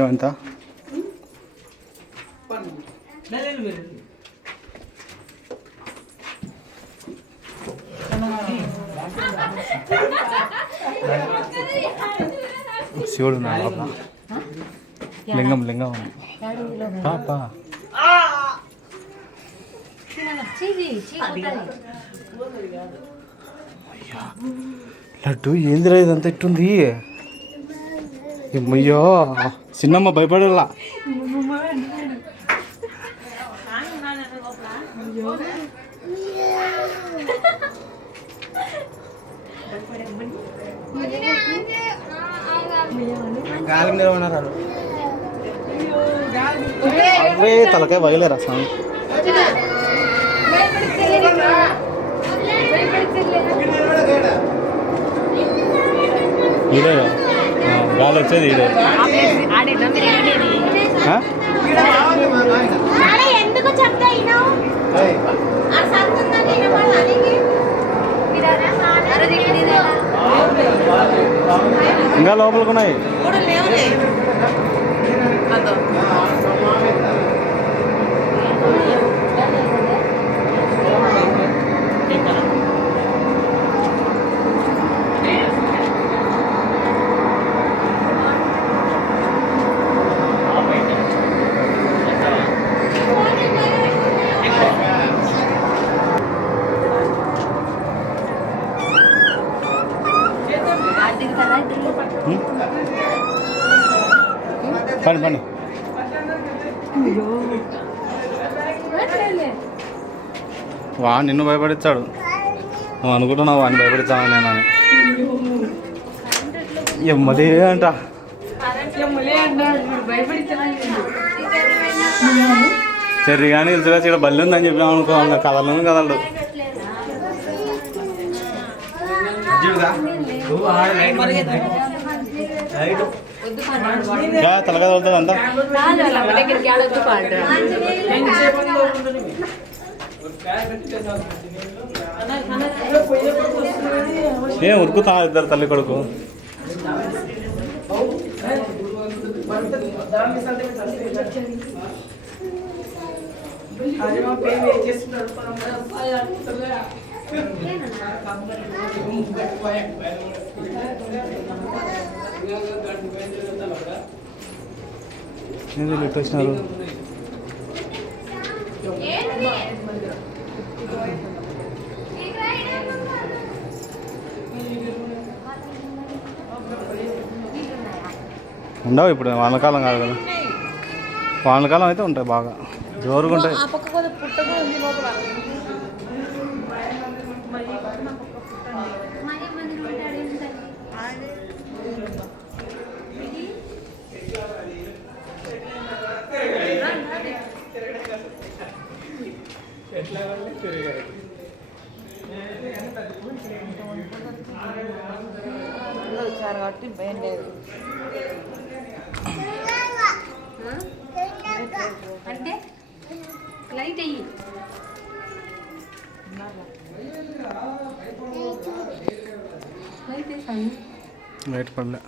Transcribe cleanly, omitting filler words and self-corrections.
ఎంత శివుడు లింగం లింగం పాప లడ్డు ఏందిరా ఇదంతా ఇట్టుంది అయ్యో చిన్నమ్మ భయపడేలా అవే తలకాయ వయలేరా స్వామి ఇదే గాలి వచ్చేది ఇదే ఇంకా లోపలికి ఉన్నాయి పండి పండి వా నిన్ను భయపడిస్తాడు నువ్వు అనుకుంటున్నావు వాడిని భయపడిస్తాను నేను ఎమ్మలే అంట సరే కానీ తెలుసుగా ఇక్కడ బల్లి ఉందని చెప్పినాం అనుకో అన్న కదలను కదలడు తలగా తగులుతుంది అంతా ఏ ఉరుకుతా ఇద్దరు తల్లి కొడుకు ఎందుకు పెట్టొచ్చినారు ఉండవు ఇప్పుడు వానకాలం కాదు కదా వానకాలం అయితే ఉంటాయి బాగా జోరుగా ఉంటాయి వచ్చారు కాబట్టి భయం లేదు అంటే లైట్ అయ్యి లైట్ పడలే.